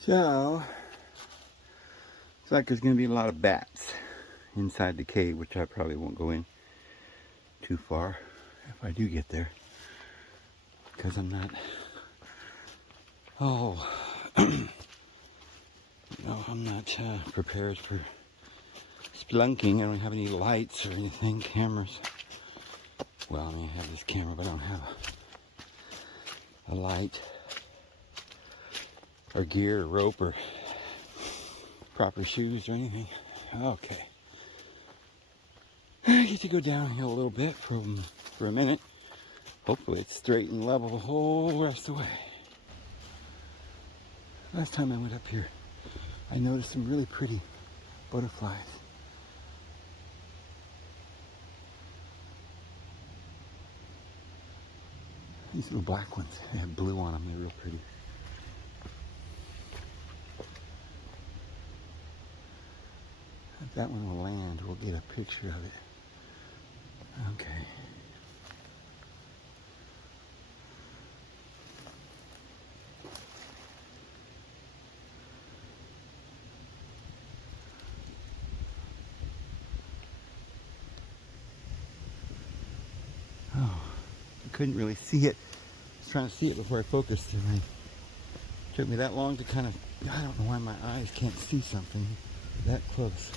So, it's like there's going to be a lot of bats inside the cave, which I probably won't go in too far if I do get there, because I'm not, I'm not prepared for spelunking. I don't have any lights or anything, cameras. Well, I mean, I have this camera, but I don't have a light or gear or rope or proper shoes or anything. Okay. I get to go downhill a little bit for a minute. Hopefully it's straight and level the whole rest of the way. Last time I went up here, I noticed some really pretty butterflies. These little black ones, they have blue on them, they're real pretty. If that one will land, we'll get a picture of it. Okay. Oh, I couldn't really see it. I was trying to see it before I focused, and it took me that long to kind of, I don't know why my eyes can't see something that close.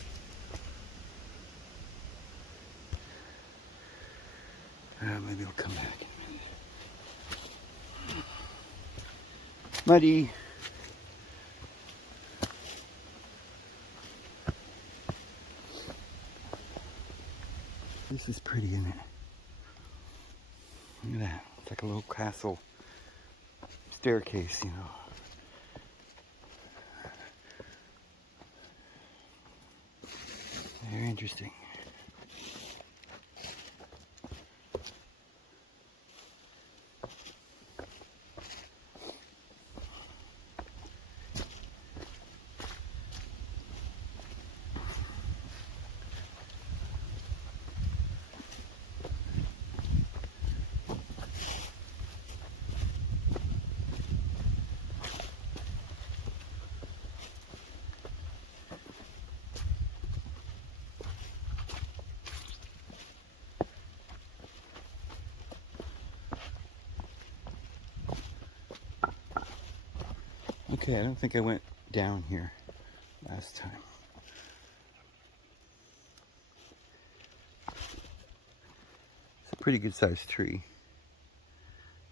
Maybe it'll come back in a minute. Muddy. This is pretty, isn't it? Look at that. It's like a little castle staircase, you know. Very interesting. Okay, I don't think I went down here last time. It's a pretty good sized tree.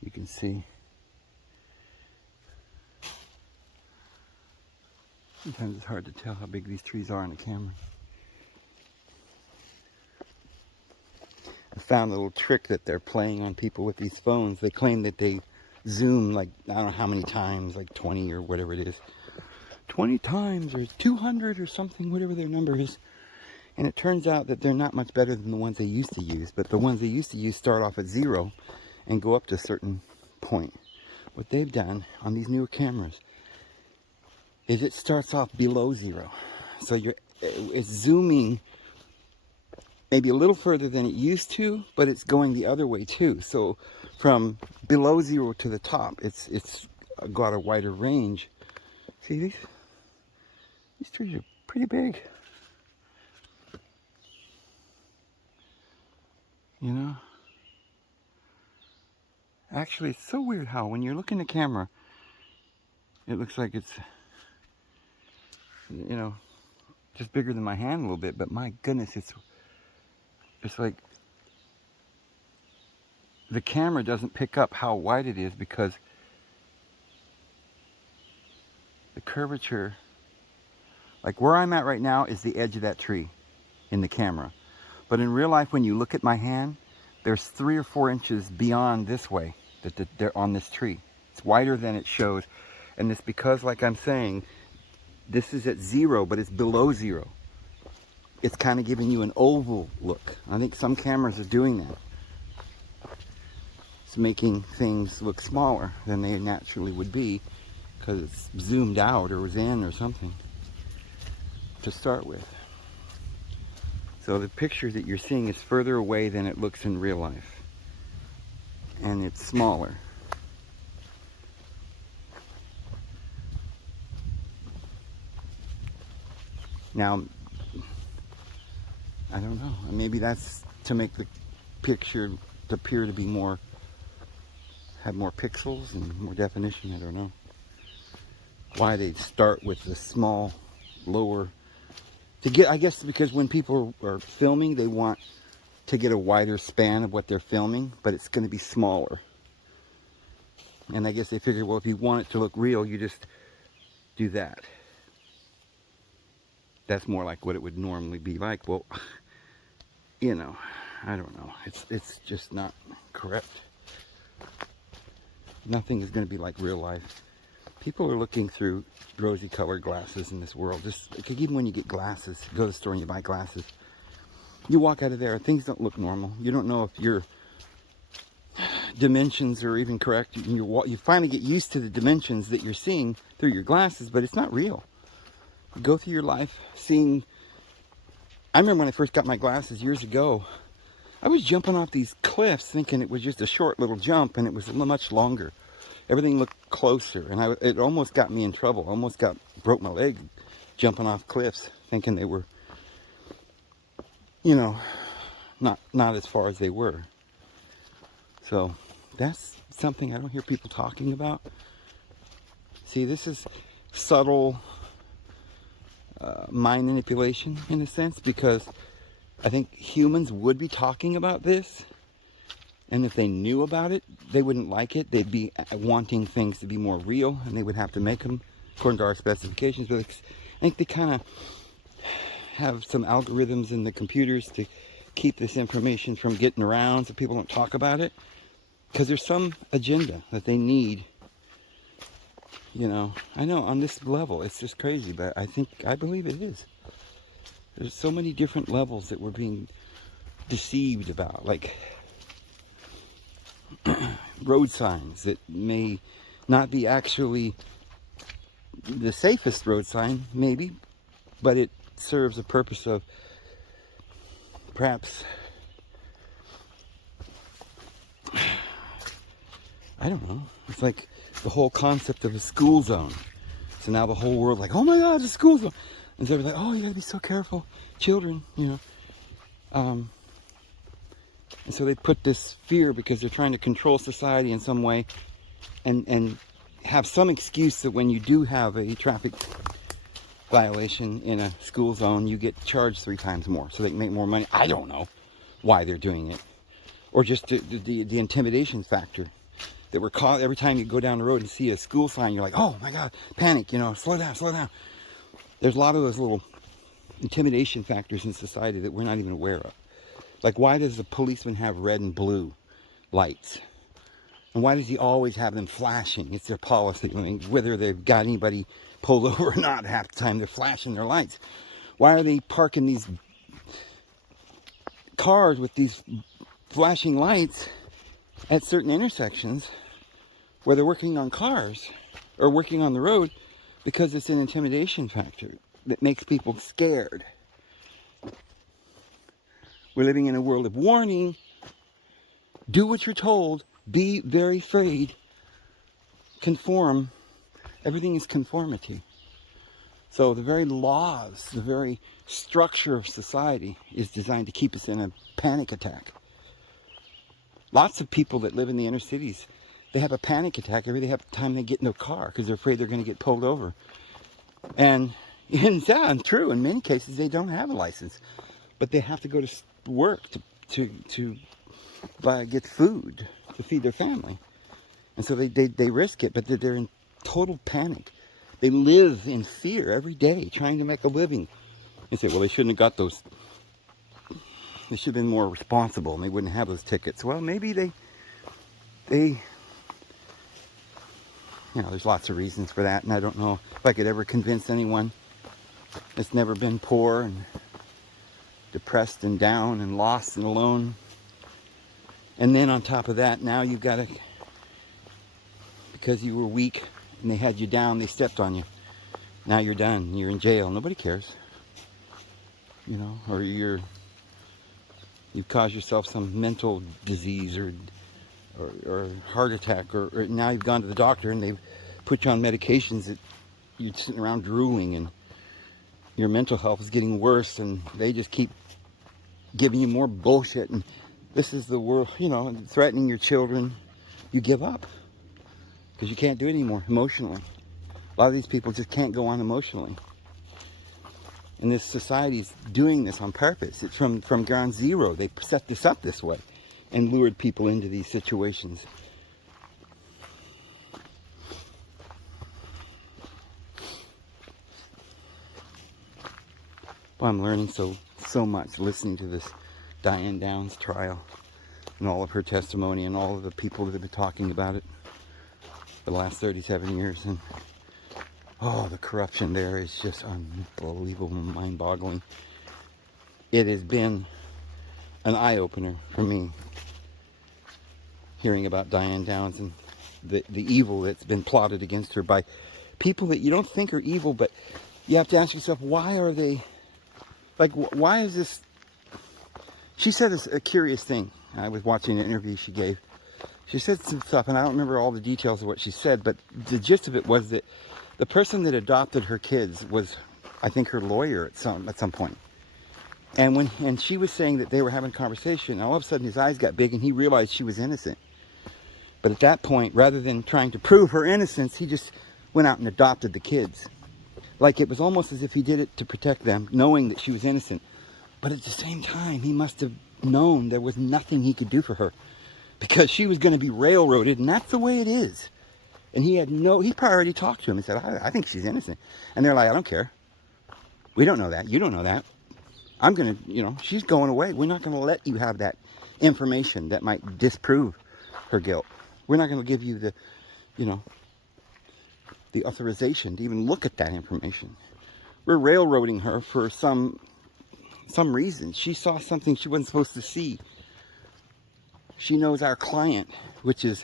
You can see. Sometimes it's hard to tell how big these trees are on the camera. I found a little trick that they're playing on people with these phones. They claim that they zoom like, I don't know how many times, like 20 or whatever it is. 20 times or 200 or something, whatever their number is. And it turns out that they're not much better than the ones they used to use. But the ones they used to use start off at 0 and go up to a certain point. What they've done on these newer cameras is it starts off below 0. So it's zooming maybe a little further than it used to, but it's going the other way too. So from below 0 to the top, it's got a wider range. See, these trees are pretty big. You know? Actually, it's so weird how when you're looking at the camera, it looks like it's, you know, just bigger than my hand a little bit, but my goodness, it's like the camera doesn't pick up how wide it is because the curvature, like where I'm at right now is the edge of that tree in the camera. But in real life, when you look at my hand, there's 3 or 4 inches beyond this way that they're on this tree. It's wider than it shows. And it's because, like I'm saying, this is at 0, but it's below 0. It's kind of giving you an oval look. I think some cameras are doing that. It's making things look smaller than they naturally would be because it's zoomed out or was in or something to start with. So the picture that you're seeing is further away than it looks in real life. And it's smaller. Now, I don't know. Maybe that's to make the picture appear to be have more pixels and more definition. I don't know why they start with the small, lower. I guess because when people are filming, they want to get a wider span of what they're filming, but it's going to be smaller. And I guess they figure, well, if you want it to look real, you just do that. That's more like what it would normally be like. Well, you know, I don't know. It's just not correct. Nothing is going to be like real life. People are looking through rosy-colored glasses in this world. Just even when you get glasses, you go to the store and you buy glasses. You walk out of there, things don't look normal. You don't know if your dimensions are even correct. You finally get used to the dimensions that you're seeing through your glasses, but it's not real. You go through your life seeing. I remember when I first got my glasses years ago, I was jumping off these cliffs thinking it was just a short little jump, and it was much longer. Everything looked closer, and it almost got me in trouble. Almost broke my leg jumping off cliffs, thinking they were, you know, not as far as they were. So that's something I don't hear people talking about. See, this is subtle mind manipulation in a sense, because I think humans would be talking about this, and if they knew about it, they wouldn't like it. They'd be wanting things to be more real, and they would have to make them according to our specifications. But I think they kind of have some algorithms in the computers to keep this information from getting around so people don't talk about it, because there's some agenda that they need. You know, I know on this level it's just crazy, but I believe it is. There's so many different levels that we're being deceived about, like road signs that may not be actually the safest road sign, maybe, but it serves a purpose of perhaps, I don't know, it's like the whole concept of a school zone. So now the whole world like, oh my God, it's a school zone. And so they're like, oh, you gotta be so careful, children, you know. And so they put this fear because they're trying to control society in some way, and have some excuse that when you do have a traffic violation in a school zone, you get charged 3 times more, so they can make more money. I don't know why they're doing it, or just the intimidation factor that we're caught every time you go down the road and see a school sign. You're like, oh my God, panic, you know, slow down, slow down. There's a lot of those little intimidation factors in society that we're not even aware of. Like, why does the policeman have red and blue lights? And why does he always have them flashing? It's their policy. I mean, whether they've got anybody pulled over or not, half the time they're flashing their lights. Why are they parking these cars with these flashing lights at certain intersections where they're working on cars or working on the road? Because it's an intimidation factor that makes people scared. We're living in a world of warning. Do what you're told. Be very afraid. Conform. Everything is conformity. So the very laws, the very structure of society is designed to keep us in a panic attack. Lots of people that live in the inner cities, they have a panic attack every time they get in their car because they're afraid they're going to get pulled over. And yeah, and true, in many cases they don't have a license, but they have to go to work to get food to feed their family, and so they risk it, but they're in total panic. They live in fear every day, trying to make a living. They say, well, they shouldn't have got those. They should have been more responsible, and they wouldn't have those tickets. Well, maybe they, you know, there's lots of reasons for that, and I don't know if I could ever convince anyone that's never been poor and depressed and down and lost and alone. And then on top of that, now you've got to, because you were weak and they had you down, they stepped on you. Now you're done. You're in jail. Nobody cares. You know, or you've caused yourself some mental disease or heart attack, or now you've gone to the doctor and they've put you on medications that you're sitting around drooling, and your mental health is getting worse, and they just keep giving you more bullshit, and this is the world, you know, threatening your children, you give up because you can't do it anymore emotionally. A lot of these people just can't go on emotionally. And this society's doing this on purpose. It's from ground zero. They set this up this way and lured people into these situations. Well, I'm learning so much listening to this Diane Downs trial and all of her testimony and all of the people that have been talking about it for the last 37 years. And oh, the corruption there is just unbelievable, mind-boggling. It has been an eye-opener for me, hearing about Diane Downs and the evil that's been plotted against her by people that you don't think are evil, but you have to ask yourself, why are they, like, why is this? She said a curious thing. I was watching an interview she gave. She said some stuff, and I don't remember all the details of what she said, but the gist of it was that the person that adopted her kids was, I think, her lawyer at some point. And she was saying that they were having a conversation, and all of a sudden his eyes got big and he realized she was innocent. But at that point, rather than trying to prove her innocence, he just went out and adopted the kids. Like, it was almost as if he did it to protect them, knowing that she was innocent. But at the same time, he must have known there was nothing he could do for her, because she was going to be railroaded, and that's the way it is. And he probably already talked to him and said, I think she's innocent. And they're like, I don't care. We don't know that. You don't know that. I'm going to, she's going away. We're not going to let you have that information that might disprove her guilt. We're not going to give you the authorization to even look at that information. We're railroading her for some reason. She saw something she wasn't supposed to see. She knows our client, which is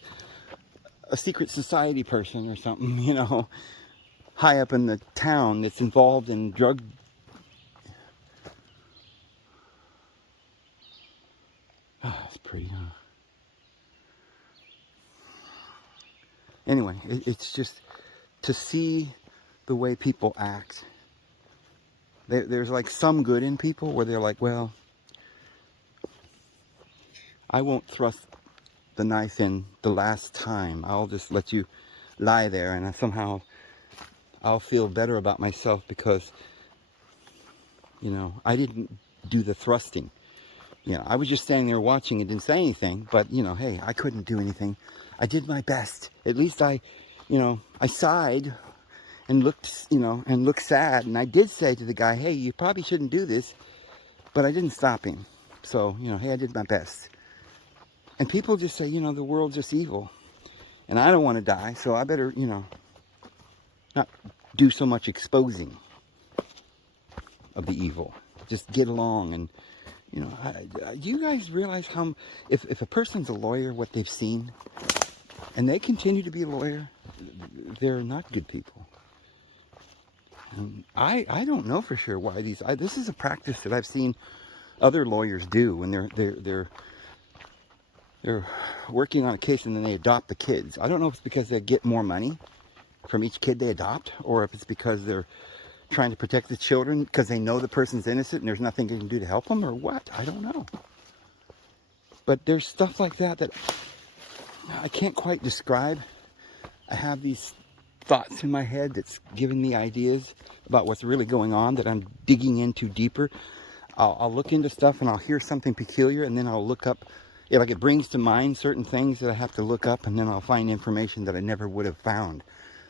a secret society person or something, high up in the town that's involved in drug. Oh, it's pretty, huh? Anyway, it's just to see the way people act. There's like some good in people where they're like, well, I won't thrust the knife in the last time. I'll just let you lie there, and somehow I'll feel better about myself because, I didn't do the thrusting. I was just standing there watching and didn't say anything, but, hey, I couldn't do anything. I did my best. At least I sighed and looked sad. And I did say to the guy, hey, you probably shouldn't do this, but I didn't stop him. So, hey, I did my best. And people just say, the world's just evil. And I don't want to die, so I better, not do so much exposing of the evil. Just get along. And, do you guys realize how, if a person's a lawyer, what they've seen, and they continue to be a lawyer, they're not good people. I don't know for sure why this is a practice that I've seen other lawyers do when they're working on a case and then they adopt the kids. I don't know if it's because they get more money from each kid they adopt, or if it's because they're trying to protect the children because they know the person's innocent and there's nothing they can do to help them, or what. I don't know. But there's stuff like that I can't quite describe. I have these thoughts in my head that's giving me ideas about what's really going on that I'm digging into deeper. I'll look into stuff and I'll hear something peculiar, and then I'll look up. It brings to mind certain things that I have to look up, and then I'll find information that I never would have found,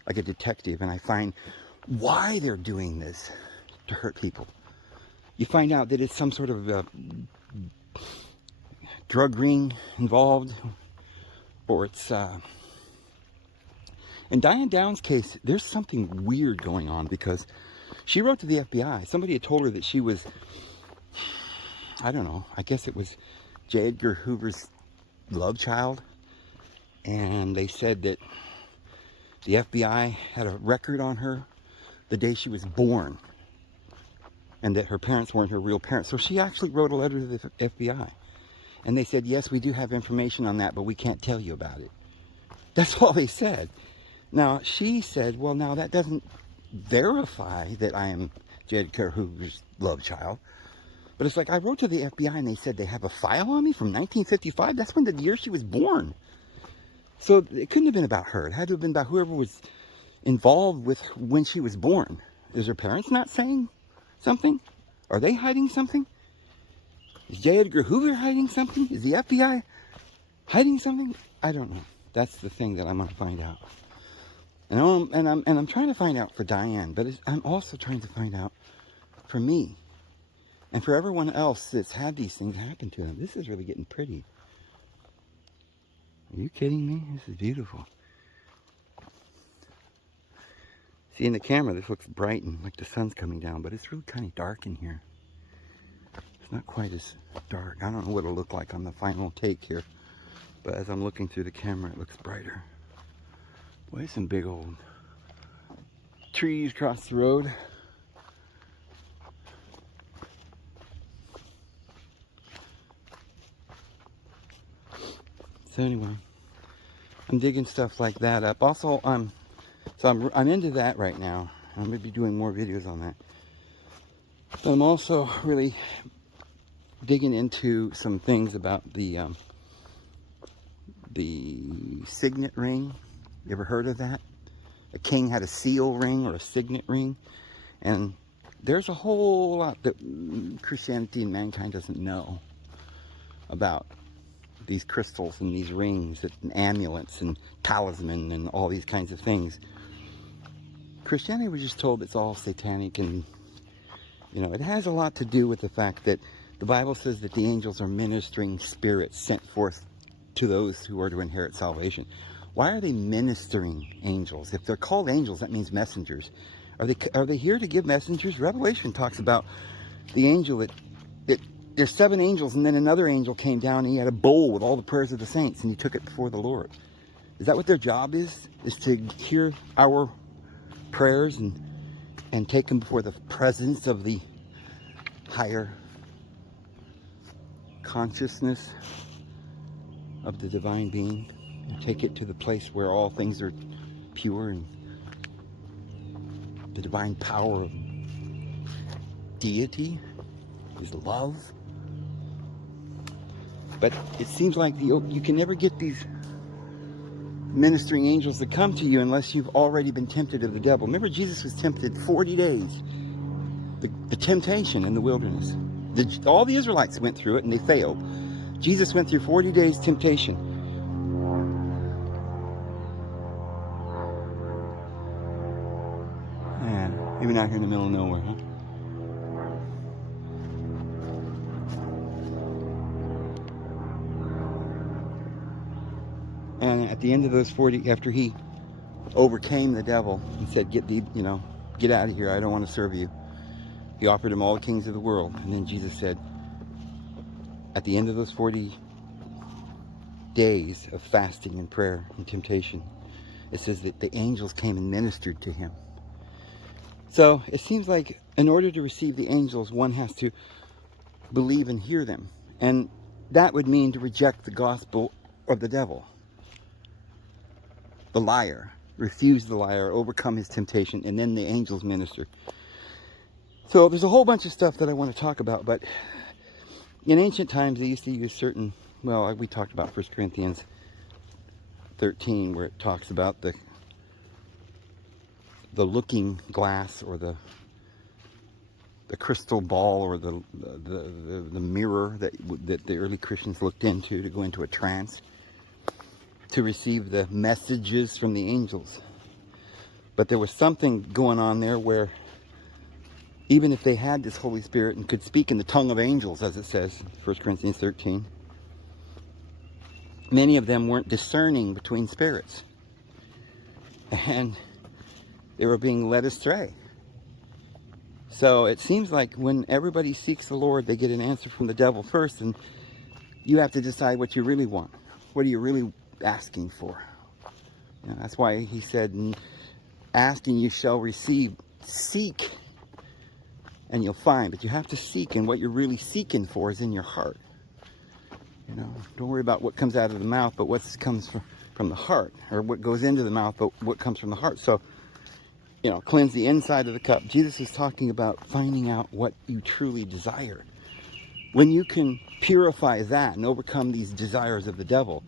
like a detective, and I find why they're doing this to hurt people. You find out that it's some sort of drug ring involved, or it's in Diane Downs' case, there's something weird going on, because she wrote to the FBI. Somebody had told her that she was, I don't know, I guess it was J. Edgar Hoover's love child, and they said that the FBI had a record on her the day she was born, and that her parents weren't her real parents. So she actually wrote a letter to the FBI, and they said, yes, we do have information on that, but we can't tell you about it. That's all they said. Now, she said, well, now that doesn't verify that I am J. Edgar Hoover's love child. But it's like, I wrote to the FBI and they said they have a file on me from 1955. That's when the year she was born. So it couldn't have been about her. It had to have been about whoever was involved with when she was born. Is her parents not saying something? Are they hiding something? Is J. Edgar Hoover hiding something? Is the FBI hiding something? I don't know. That's the thing that I'm going to find out. And I'm trying to find out for Diane, but I'm also trying to find out for me. And for everyone else that's had these things happen to them. This is really getting pretty. Are you kidding me? This is beautiful. See, in the camera, this looks bright and like the sun's coming down, but it's really kind of dark in here. It's not quite as dark. I don't know what it'll look like on the final take here. But as I'm looking through the camera, it looks brighter. Boy, some big old trees across the road. So anyway, I'm digging stuff like that up. Also, I'm into that right now. I'm going to be doing more videos on that. But I'm also really digging into some things about the signet ring. You ever heard of that? A king had a seal ring or a signet ring. And there's a whole lot that Christianity and mankind doesn't know about these crystals and these rings and amulets and talisman and all these kinds of things. Christianity was just told it's all satanic, and it has a lot to do with the fact that the Bible says that the angels are ministering spirits sent forth to those who are to inherit salvation. Why are they ministering angels? If they're called angels, that means messengers. Are they here to give messengers? Revelation talks about the angel that there's 7 angels, and then another angel came down and he had a bowl with all the prayers of the saints, and he took it before the Lord. Is that what their job is? Is to hear our prayers and take them before the presence of the higher consciousness of the divine being, and take it to the place where all things are pure and the divine power of deity is love. But it seems like you can never get these ministering angels to come to you unless you've already been tempted of the devil. Remember, Jesus was tempted 40 days. The temptation in the wilderness. All the Israelites went through it and they failed. Jesus went through 40 days temptation. Yeah, even out here in the middle of nowhere, huh? And at the end of those 40, after he overcame the devil and said, get out of here, I don't want to serve you. He offered him all the kings of the world. And then Jesus said, at the end of those 40 days of fasting and prayer and temptation, it says that the angels came and ministered to him. So it seems like in order to receive the angels, one has to believe and hear them. And that would mean to reject the gospel of the devil. The liar. Refuse the liar, overcome his temptation, and then the angels minister. So there's a whole bunch of stuff that I want to talk about, but in ancient times they used to use certain, we talked about 1 Corinthians 13, where it talks about the looking glass, or the crystal ball, or the mirror that the early Christians looked into to go into a trance, to receive the messages from the angels. But there was something going on there where even if they had this Holy Spirit and could speak in the tongue of angels, as it says in 1 Corinthians 13, many of them weren't discerning between spirits. And they were being led astray. So it seems like when everybody seeks the Lord, they get an answer from the devil first, and you have to decide what you really want. What are you really asking for? That's why he said, ask and you shall receive. Seek and you'll find. But you have to seek, and what you're really seeking for is in your heart. Don't worry about what comes out of the mouth, but what comes from the heart, or what goes into the mouth, but what comes from the heart. So cleanse the inside of the cup. Jesus is talking about finding out what you truly desire. When you can purify that and overcome these desires of the devil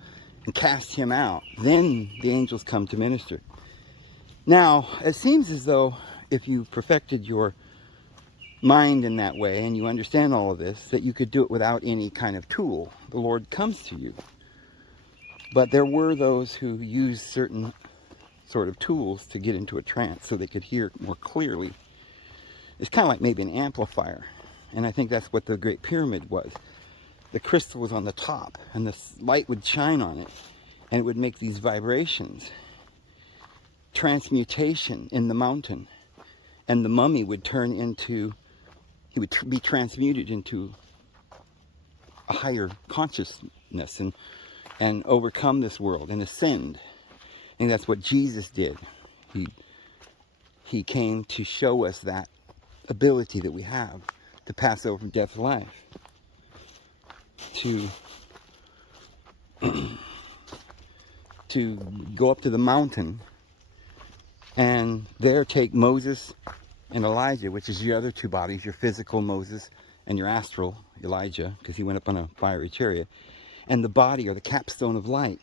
and cast him out, then the angels come to minister. Now, it seems as though if you perfected your mind in that way and you understand all of this, that you could do it without any kind of tool. The Lord comes to you. But there were those who used certain sort of tools to get into a trance so they could hear more clearly. It's kind of like maybe an amplifier. And I think that's what the Great Pyramid was. The crystal was on the top, and the light would shine on it, and it would make these vibrations. Transmutation in the mountain. And the mummy would turn into, he would be transmuted into a higher consciousness and overcome this world and ascend. And that's what Jesus did. He came to show us that ability that we have to pass over from death to life. To go up to the mountain and there take Moses and Elijah, which is your other two bodies, your physical Moses and your astral Elijah, because he went up on a fiery chariot, and the body or the capstone of light.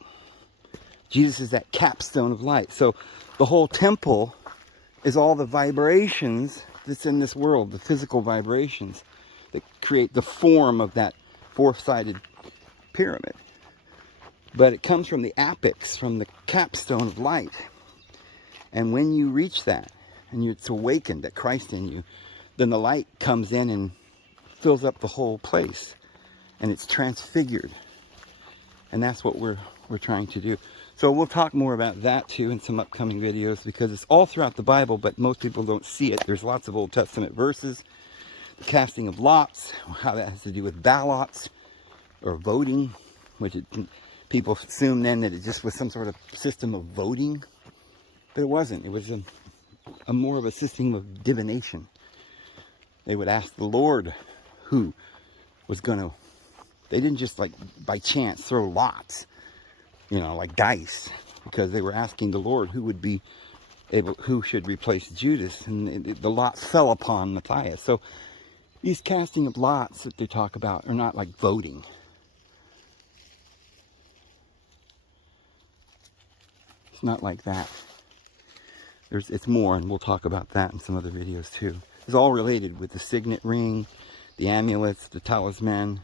Jesus is that capstone of light. So the whole temple is all the vibrations that's in this world, the physical vibrations that create the form of that four-sided pyramid. But it comes from the apex, from the capstone of light. And when you reach that, and it's awakened, that Christ in you, then the light comes in and fills up the whole place. And it's transfigured. And that's what we're trying to do. So we'll talk more about that too in some upcoming videos, because it's all throughout the Bible, but most people don't see it. There's lots of Old Testament verses. The casting of lots, how that has to do with ballots or voting, which people assume then that it just was some sort of system of voting. But it wasn't. It was a more of a system of divination. They would ask the Lord who was going to. They didn't just like by chance throw lots, like dice, because they were asking the Lord who would be able, who should replace Judas, and the lot fell upon Matthias. So these casting of lots that they talk about are not like voting. It's not like that. It's more, and we'll talk about that in some other videos too. It's all related with the signet ring, the amulets, the talisman,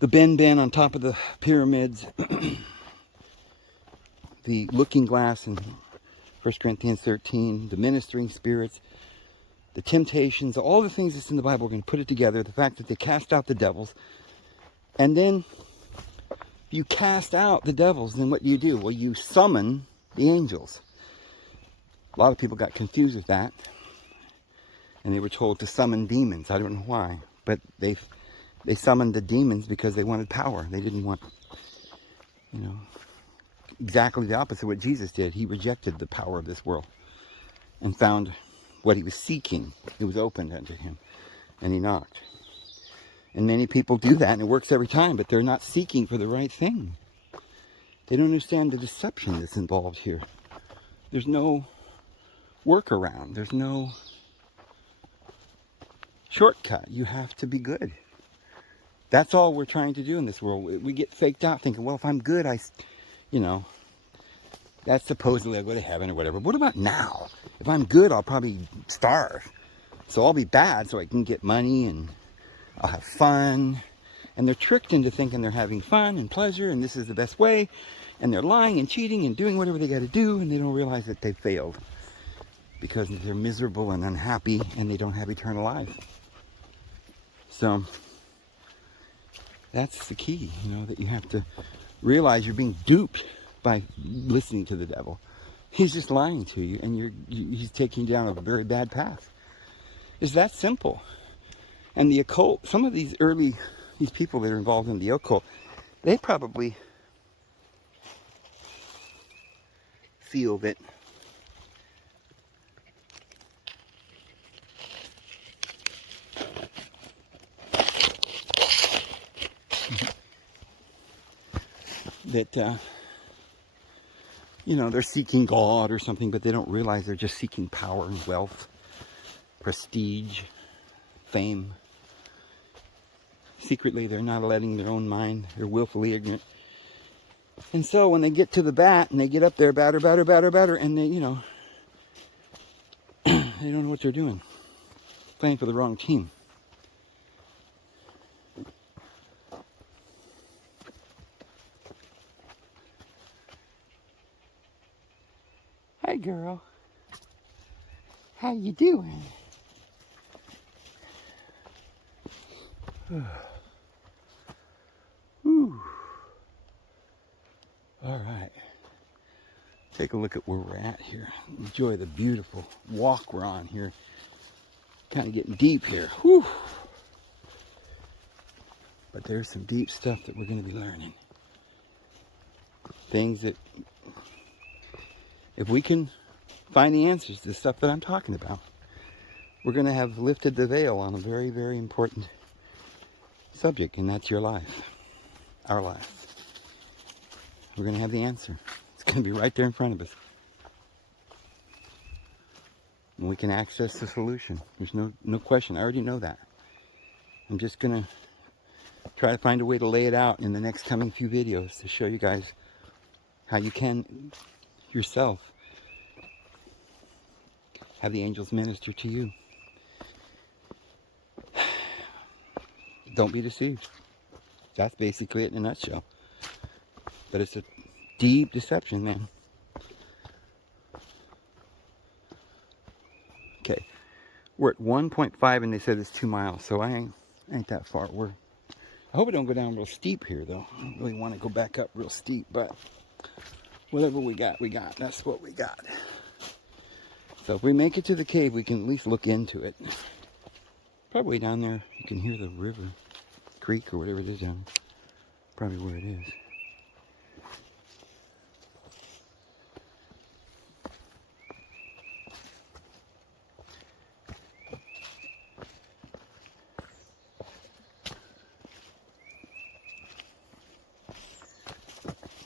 the ben on top of the pyramids, the looking glass in 1 Corinthians 13, the ministering spirits, the temptations, all the things that's in the Bible. We're going to put it together. The fact that they cast out the devils. And then you cast out the devils, then what do? Well, you summon the angels. A lot of people got confused with that. And they were told to summon demons. I don't know why. But they summoned the demons because they wanted power. They didn't want, exactly the opposite of what Jesus did. He rejected the power of this world and found what he was seeking. It was opened unto him. And he knocked. And many people do that, and it works every time, but they're not seeking for the right thing. They don't understand the deception that's involved here. There's no workaround. There's no shortcut. You have to be good. That's all we're trying to do in this world. We get faked out thinking, well, if I'm good, that's supposedly I'll go to heaven or whatever. But what about now? If I'm good, I'll probably starve. So I'll be bad so I can get money and I'll have fun. And they're tricked into thinking they're having fun and pleasure and this is the best way. And they're lying and cheating and doing whatever they got to do, and they don't realize that they failed because they're miserable and unhappy and they don't have eternal life. So that's the key, that you have to realize you're being duped by listening to the devil. He's just lying to you, and he's taking you down a very bad path. It's that simple. And the occult, some of these people that are involved in the occult, they probably feel that you know, they're seeking God or something, but they don't realize they're just seeking power and wealth, prestige, fame. Secretly, they're not letting their own mind. They're willfully ignorant. And so when they get to the bat and they get up there, batter, batter, batter, batter, and they, you know, they don't know what they're doing. Playing for the wrong team. Hi, girl. How you doing? Whew. All right. Take a look at where we're at here. Enjoy the beautiful walk we're on here. Kind of getting deep here. Whew. But there's some deep stuff that we're going to be learning. Things that, if we can find the answers to the stuff that I'm talking about, we're going to have lifted the veil on a very, very important subject, and that's your life, our life. We're going to have the answer. It's going to be right there in front of us. And we can access the solution. There's no question. I already know that. I'm just going to try to find a way to lay it out in the next coming few videos to show you guys how you can yourself have the angels minister to you. Don't be deceived. That's basically it in a nutshell. But it's a deep deception, man. Okay. We're at 1.5 and they said it's 2 miles, so I ain't that far. I hope it don't go down real steep here, though. I don't really want to go back up real steep, but whatever we got, we got. That's what we got. So if we make it to the cave, we can at least look into it. Probably down there, you can hear the river, creek, or whatever it is down there. Probably where it is.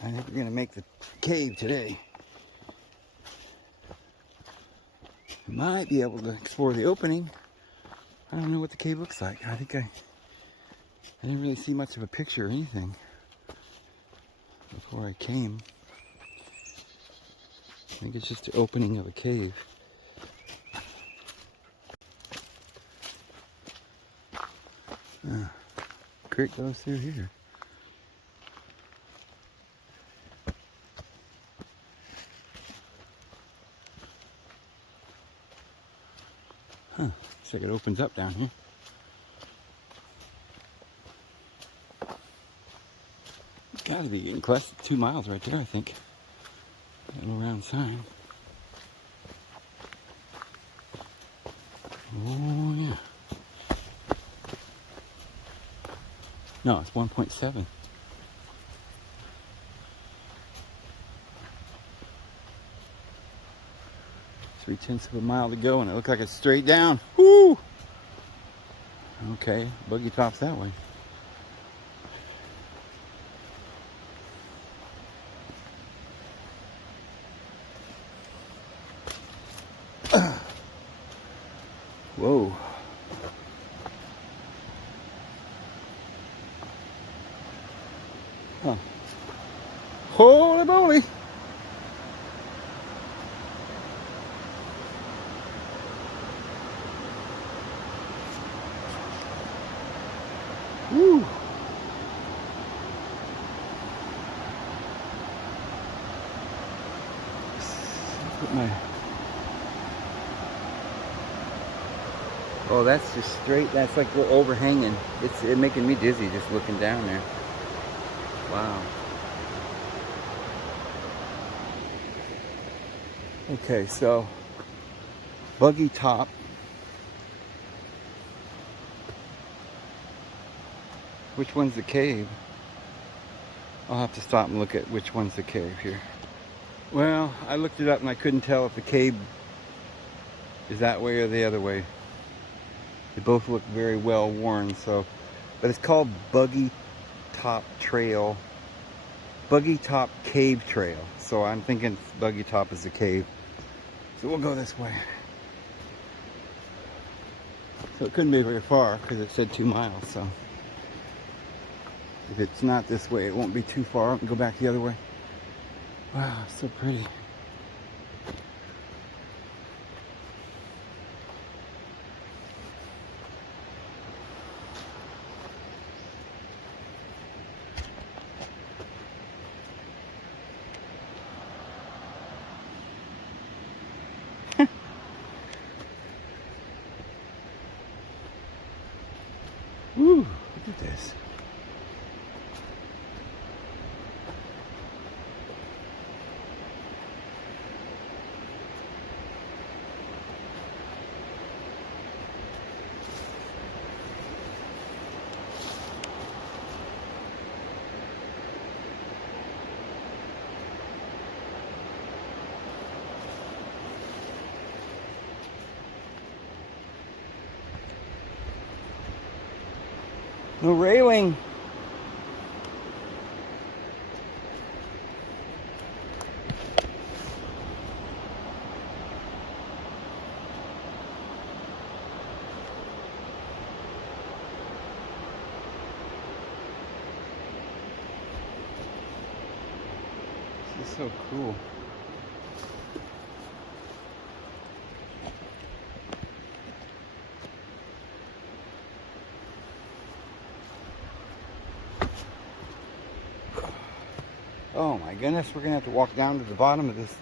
I think we're going to make the cave today. We might be able to explore the opening. I don't know what the cave looks like. I didn't really see much of a picture or anything before I came. I think it's just the opening of a cave. Creek goes through here. Huh, looks like it opens up down here. It's gotta be getting close to 2 miles right there, I think. That little round sign. Oh, yeah. No, it's 1.7. Three-tenths of a mile to go, and it looks like it's straight down. Woo! Okay, buggy top's that way. Whoa. Huh. Holy moly! Woo! Put my... Oh, that's just straight. That's like we're overhanging. It's making me dizzy just looking down there. Wow. Okay, so buggy top. Which one's the cave? I'll have to stop and look at which one's the cave here. Well, I looked it up and I couldn't tell if the cave is that way or the other way. They both look very well worn, so. But it's called Buggy Top Trail Buggy Top Cave Trail. So I'm thinking Buggy Top is a cave. So we'll go this way. So it couldn't be very far because it said 2 miles. So if it's not this way, it won't be too far. Go back the other way. Wow, so pretty. Woo, look at this. No railing. This is so cool. Oh my goodness, we're gonna have to walk down to the bottom of this.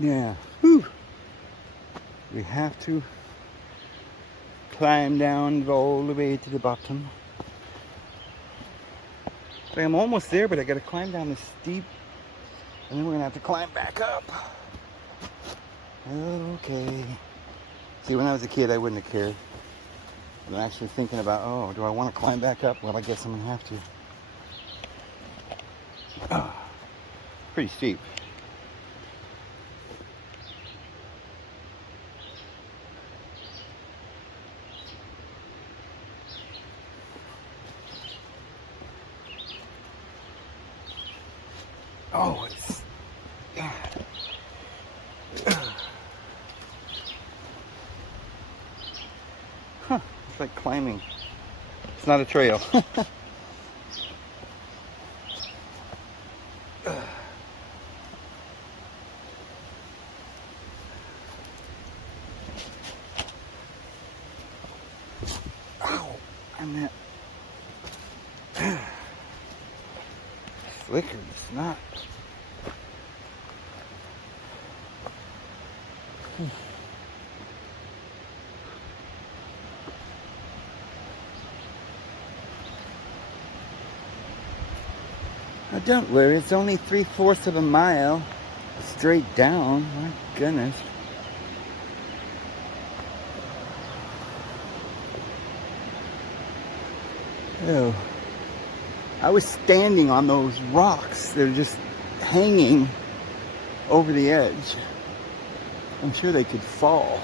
Yeah. Whew. We have to climb down all the way to the bottom. So I'm almost there, but I gotta climb down this steep, and then we're gonna have to climb back up. Okay. See, when I was a kid, I wouldn't have cared. I'm actually thinking about, oh, do I want to climb back up? Well, I guess I'm gonna have to. Oh, pretty steep. Oh, it's... Huh, it's like climbing. It's not a trail. liquor. It's not. Oh, don't worry, it's only 3/4 of a mile straight down. My goodness. Oh, I was standing on those rocks. They're just hanging over the edge. I'm sure they could fall.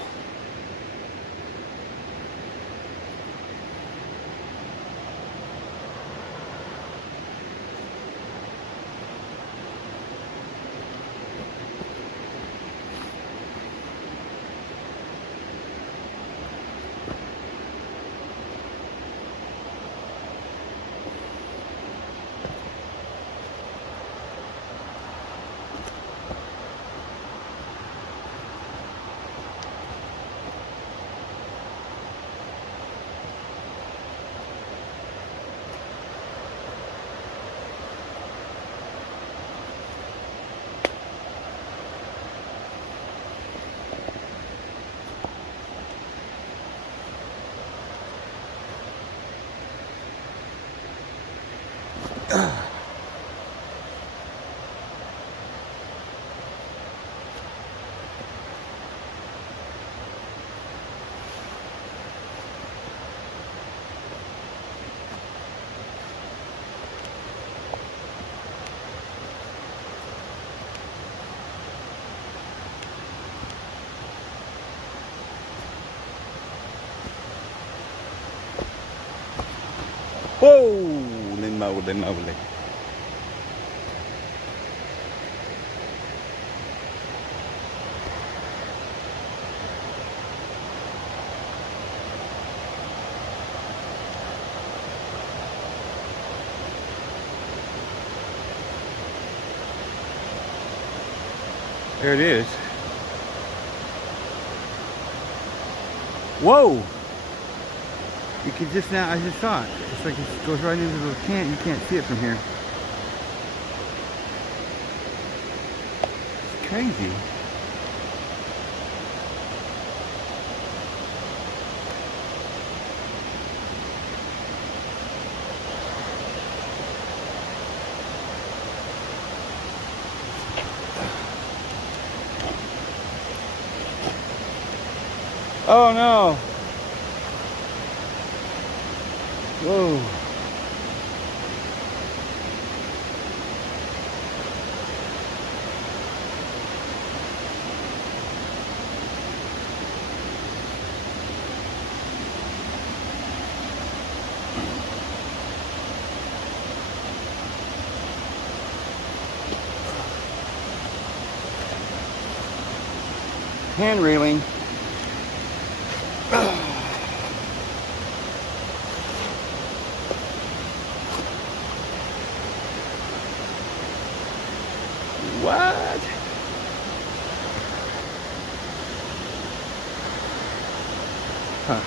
Holy moly, moly. There it is. Whoa! You can just now, I just saw it. It's like it goes right into the can. You can't see it from here. It's crazy. Oh no! Whoa! Hand railing. What? Huh.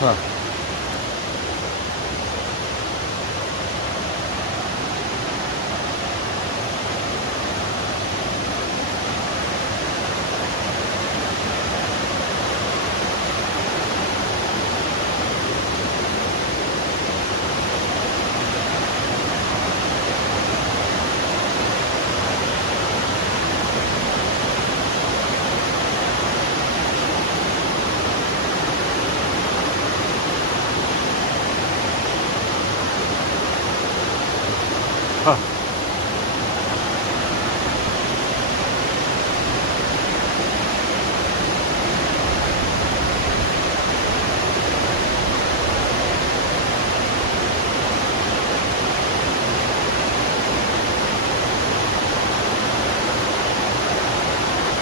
Huh. Huh.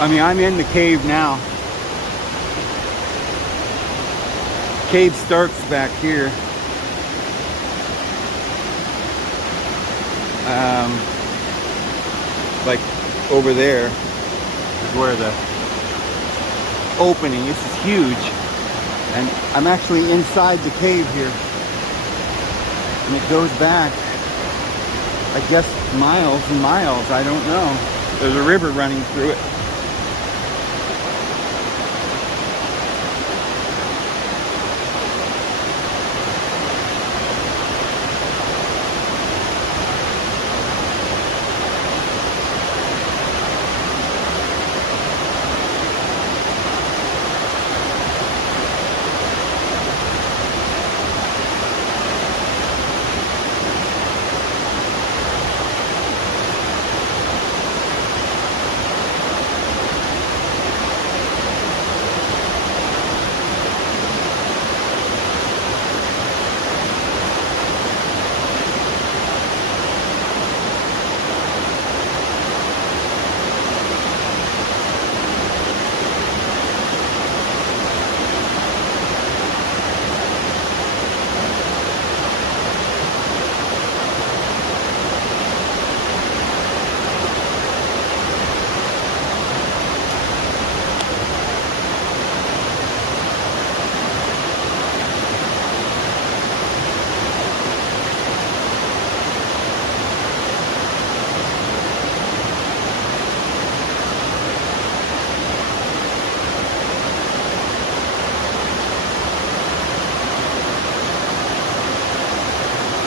I mean, I'm in the cave now. Cave starts back here. Like over there is where the opening. This is huge, and I'm actually inside the cave here, and it goes back, I guess, miles and miles. I don't know. There's a river running through it.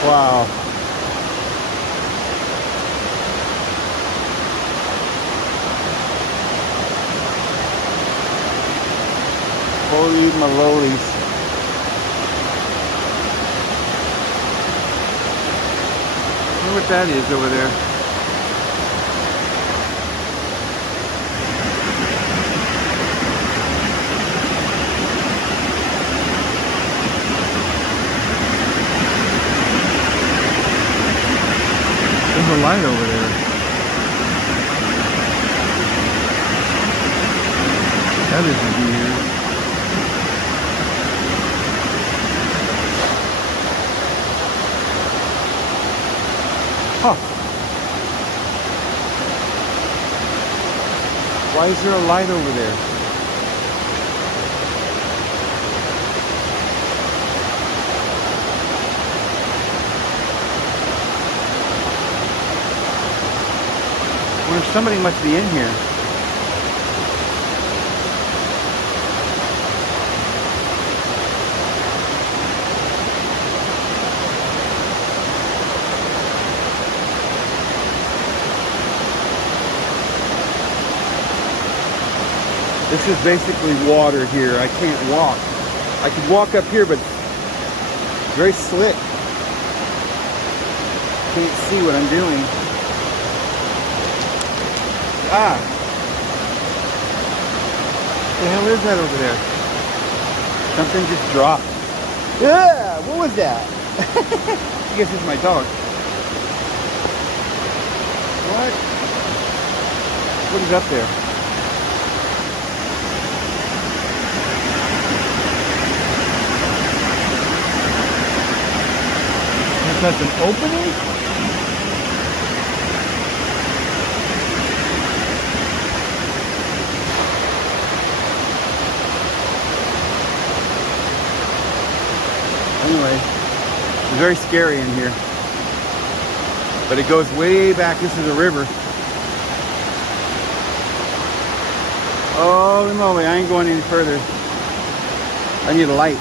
Wow. Holy malolies. I wonder what that is over there. There's a light over there. That is weird. Huh. Why is there a light over there? I wonder if somebody must be in here. This is basically water here. I can't walk. I could walk up here, but it's very slick. Can't see what I'm doing. Ah! What the hell is that over there? Something just dropped. Yeah! What was that? I guess it's my dog. What? What is up there? That's an opening? Anyway, it's very scary in here. But it goes way back. This is a river. Holy moly, I ain't going any further. I need a light.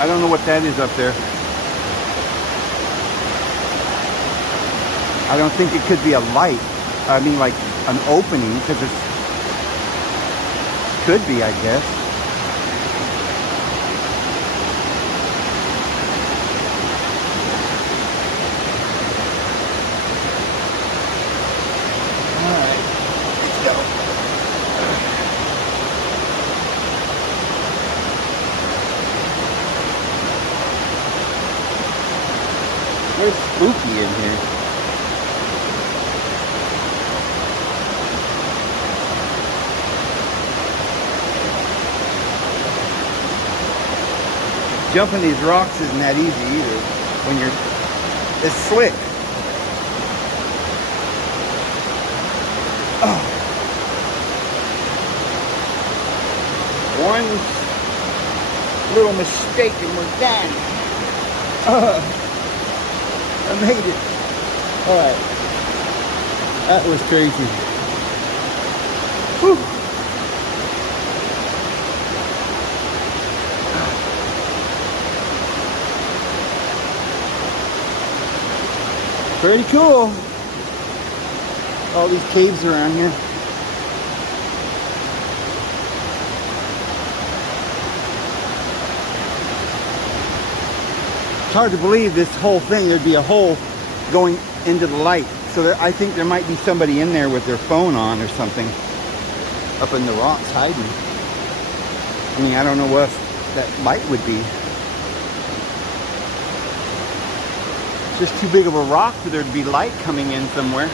I don't know what that is up there. I don't think it could be a light. I mean, like an opening, because it could be, I guess. All right, let's go. It's spooky in here. Jumping these rocks isn't that easy either. When it's slick. Oh. One little mistake and we're done. I made it. All right. That was crazy. Whew. Pretty cool. All these caves around here. It's hard to believe this whole thing, there'd be a hole going into the light. So I think there might be somebody in there with their phone on or something up in the rocks hiding. I mean, I don't know what that light would be. Just too big of a rock for there to be light coming in somewhere.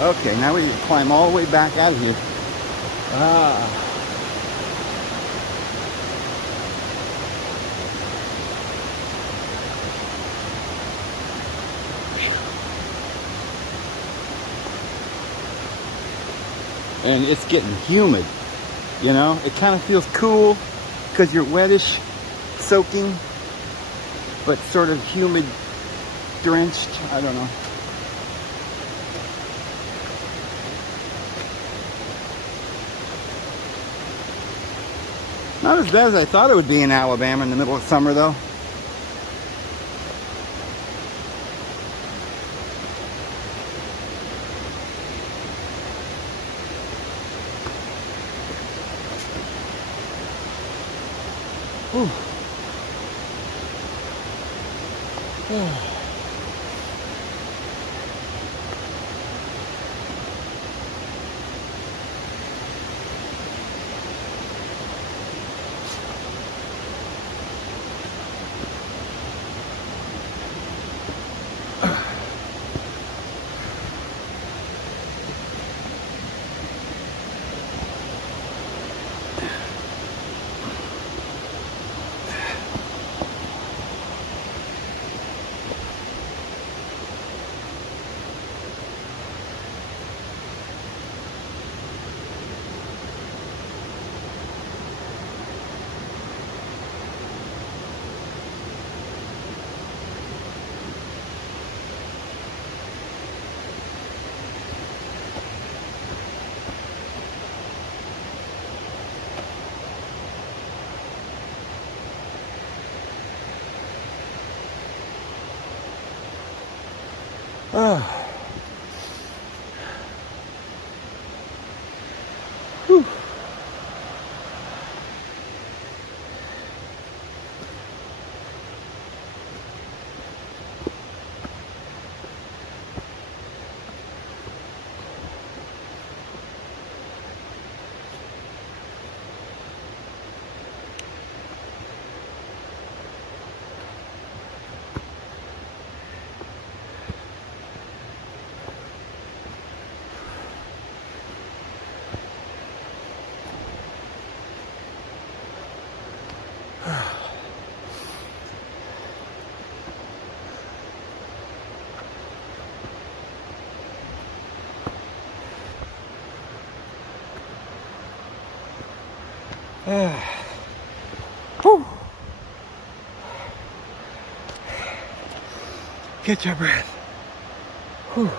Okay, now we need to climb all the way back out of here. Ah. And it's getting humid, you know? It kind of feels cool because you're wettish, soaking, but sort of humid, drenched. I don't know. Not as bad as I thought it would be in Alabama in the middle of summer, though. Whew. Whew. Get your breath. Whew.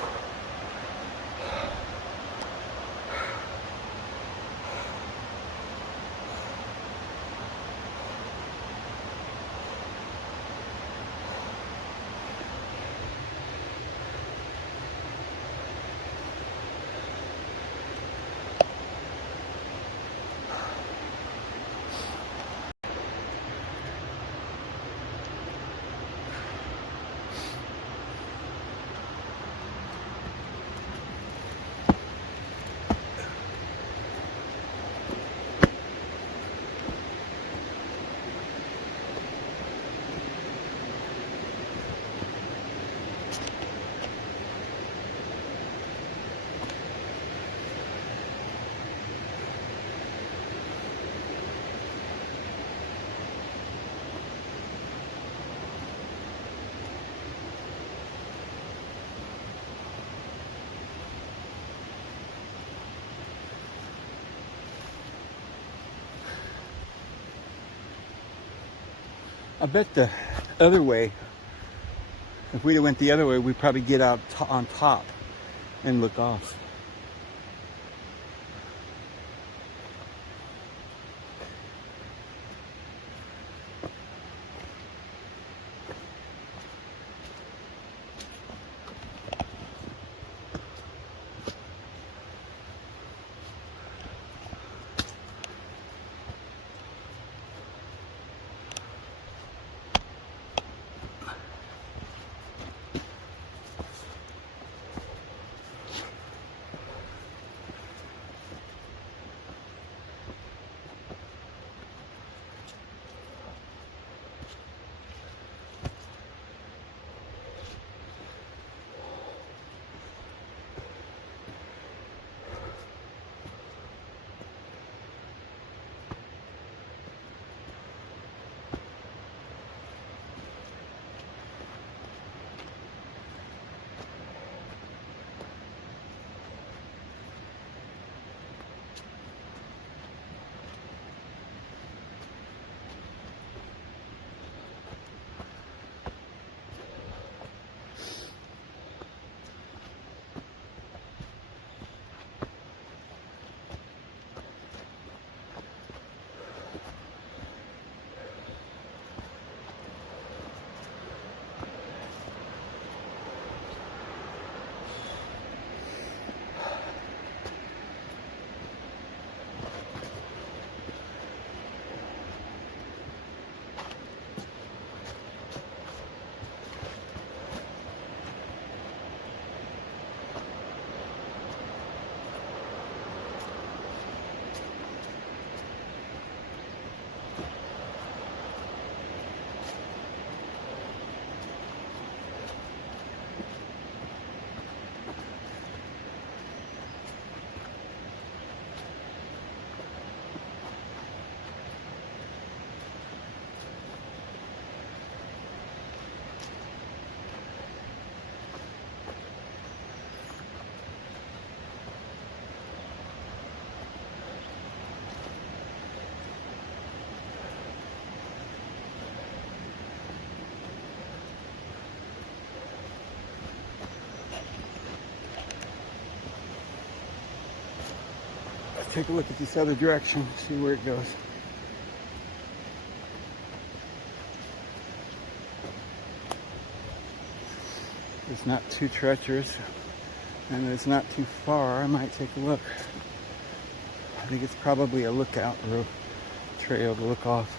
I bet the other way, if we'd have went the other way, we'd probably get out on top and look off. Let's take a look at this other direction, see where it goes. It's not too treacherous and it's not too far. I might take a look. I think it's probably a lookout or a trail to look off,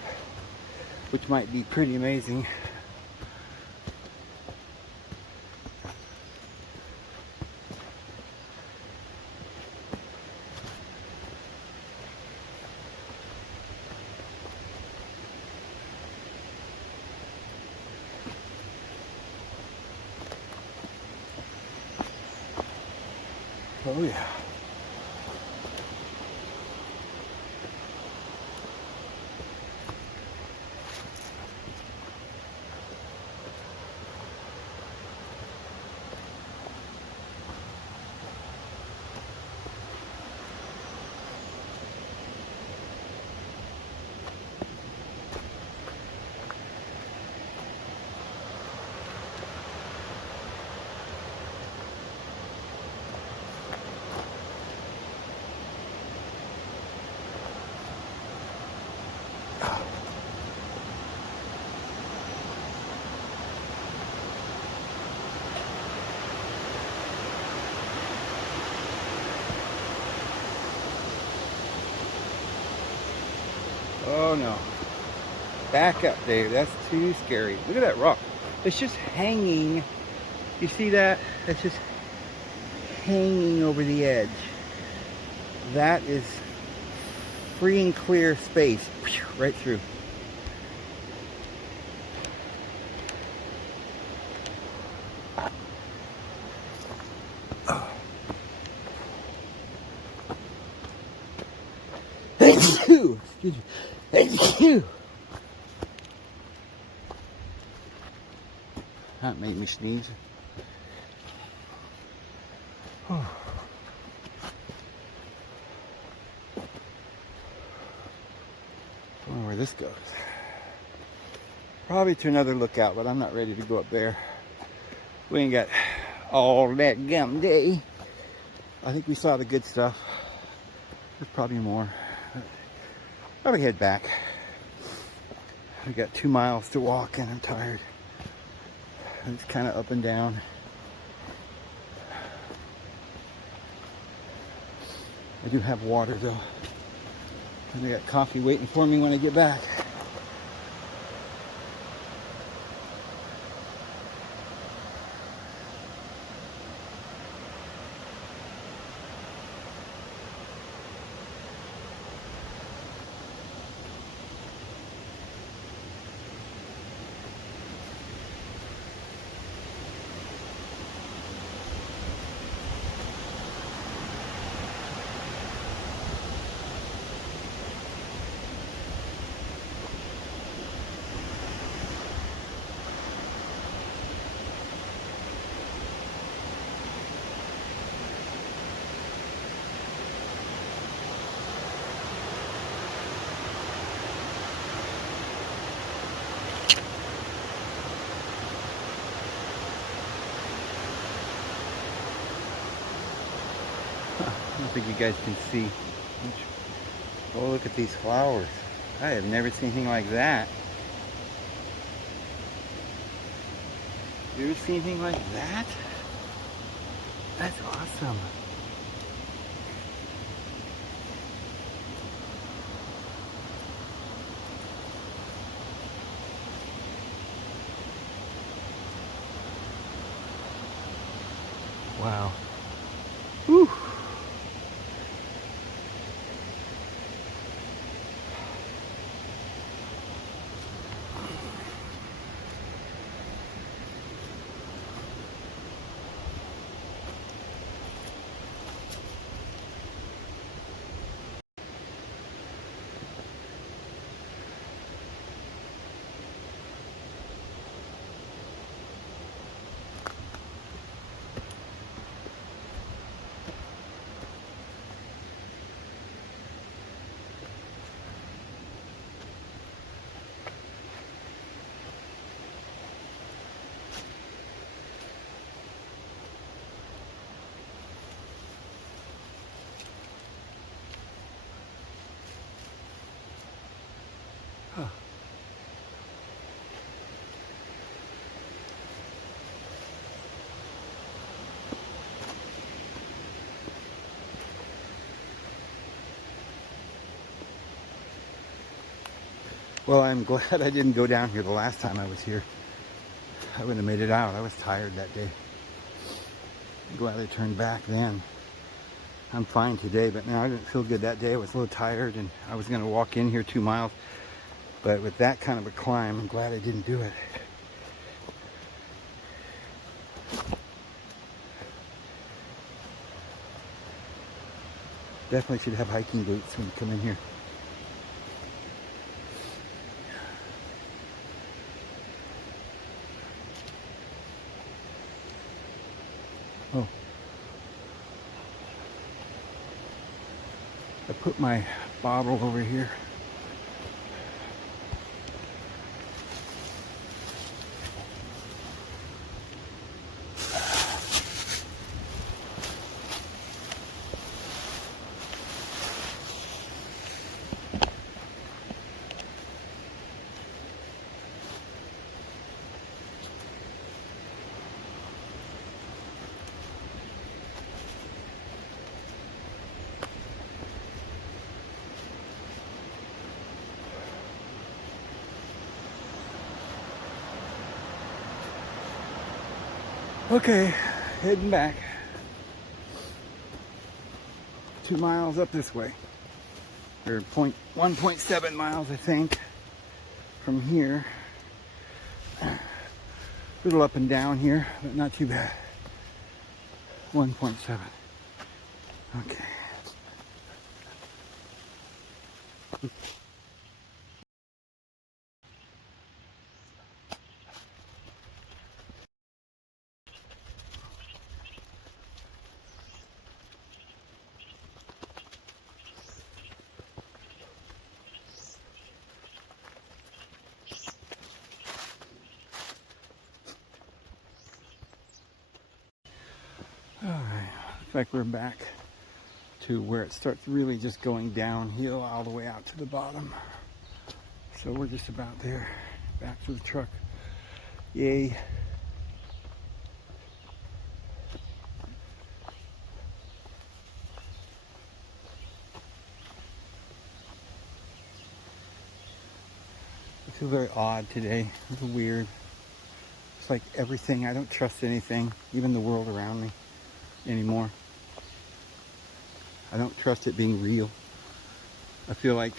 which might be pretty amazing. Oh yeah. Oh no. Back up, Dave. That's too scary. Look at that rock. It's just hanging. You see that? It's just hanging over the edge. That is free and clear space. Right through. Excuse me. That made me sneeze. I wonder where this goes. Probably to another lookout, but I'm not ready to go up there. We ain't got all that gum day. I think we saw the good stuff. There's probably more. Probably head back. We got 2 miles to walk and I'm tired. It's kind of up and down. I do have water though. And I got coffee waiting for me when I get back. I don't think you guys can see. Oh, look at these flowers. I have never seen anything like that. You ever seen anything like that? That's awesome. Wow. Whew. Huh. Well, I'm glad I didn't go down here the last time I was here. I wouldn't have made it out. I was tired that day. I'm glad I turned back then. I'm fine today, but now I didn't feel good that day. I was a little tired and I was going to walk in here 2 miles. But with that kind of a climb, I'm glad I didn't do it. Definitely should have hiking boots when you come in here. Oh. I put my bottle over here. Okay, heading back. 2 miles up this way. Or 1.7 miles, I think, from here. A little up and down here, but not too bad. 1.7. Okay. Alright, looks like we're back to where it starts really just going downhill all the way out to the bottom. So we're just about there. Back to the truck. Yay. I feel very odd today. A little weird. It's like everything, I don't trust anything, even the world around me anymore. I don't trust it being real. I feel like,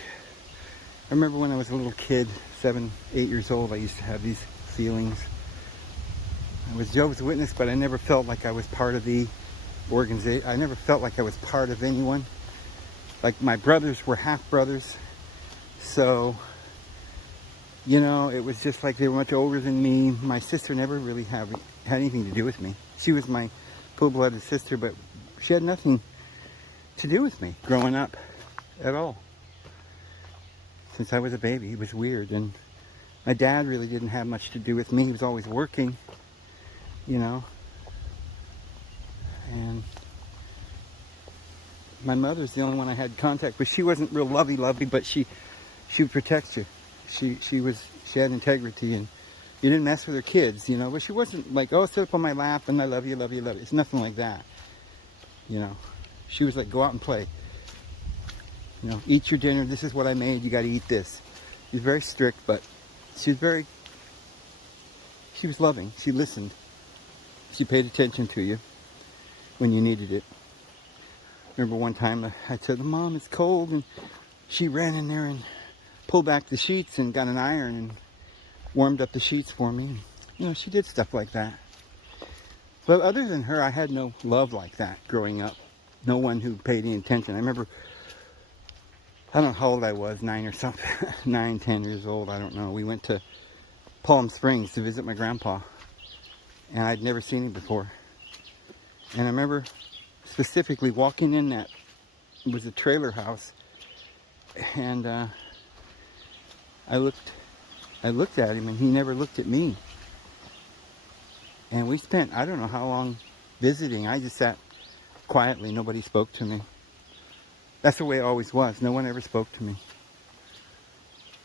I remember when I was a little kid, 7, 8 years old, I used to have these feelings. I was Jehovah's Witness, but I never felt like I was part of the organization. I never felt like I was part of anyone. Like my brothers were half brothers. So, you know, it was just like they were much older than me. My sister never really had anything to do with me. She was my full-blooded sister, but she had nothing to do with me growing up at all. Since I was a baby, it was weird. And my dad really didn't have much to do with me. He was always working, you know. And my mother's the only one I had contact with. She wasn't real lovey-lovey, but she would protect you. She had integrity, and you didn't mess with her kids, you know. But she wasn't like, oh, sit up on my lap and I love you, love you, love you. It's nothing like that, you know. She was like, go out and play. You know, eat your dinner. This is what I made. You got to eat this. She was very strict, but she was loving. She listened. She paid attention to you when you needed it. Remember one time I said, Mom, it's cold, and she ran in there and pulled back the sheets and got an iron and warmed up the sheets for me. You know, she did stuff like that. But other than her, I had no love like that growing up. No one who paid any attention. I remember, I don't know how old I was, 9 or something, 9, 10 years old, I don't know. We went to Palm Springs to visit my grandpa, and I'd never seen him before. And I remember specifically walking in that, it was a trailer house, and I looked at him, and he never looked at me. And we spent, I don't know how long visiting. I just sat quietly. Nobody spoke to me. That's the way it always was. No one ever spoke to me.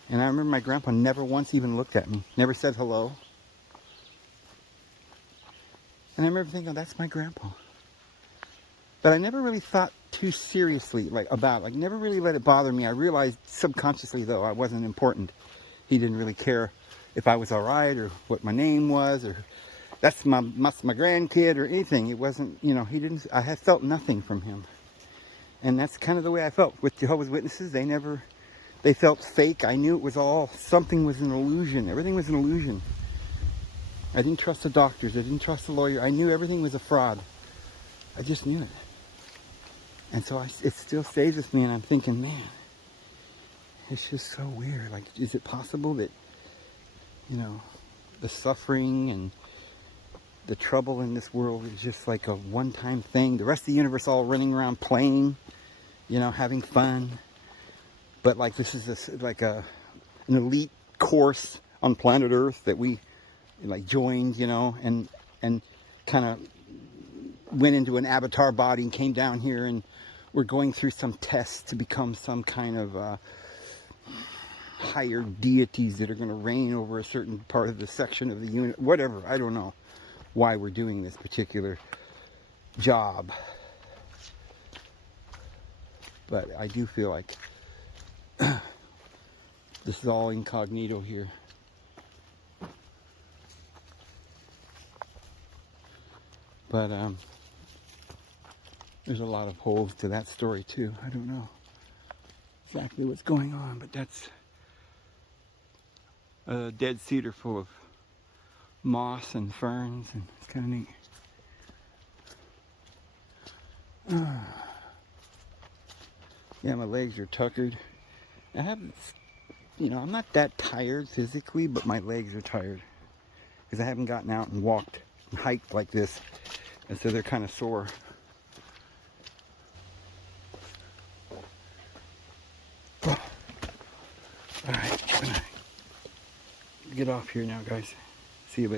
And I remember my grandpa never once even looked at me. Never said hello. And I remember thinking, oh, that's my grandpa. But I never really thought too seriously never really let it bother me. I realized subconsciously, though, I wasn't important. He didn't really care if I was all right or what my name was or that's my grandkid or anything. It wasn't, you know, I had felt nothing from him. And that's kind of the way I felt with Jehovah's Witnesses. They felt fake. I knew it was all, something was an illusion. Everything was an illusion. I didn't trust the doctors. I didn't trust the lawyer. I knew everything was a fraud. I just knew it. And so it still stays with me, and I'm thinking, man, it's just so weird. Like, is it possible that, you know, the suffering and the trouble in this world is just like a one-time thing? The rest of the universe all running around playing, you know, having fun. But like this is an elite course on planet Earth that we like joined, you know, and kind of went into an avatar body and came down here, and we're going through some tests to become some kind of higher deities that are going to reign over a certain part of the section of the unit. Whatever, I don't know why we're doing this particular job, but I do feel like this is all incognito here. But there's a lot of holes to that story too. I don't know exactly what's going on, but that's a dead cedar full of moss and ferns, and it's kind of neat. Yeah, my legs are tuckered. I haven't, I'm not that tired physically, but my legs are tired because I haven't gotten out and walked and hiked like this, and so they're kind of sore. All right, I'm gonna get off here now, guys. See you later.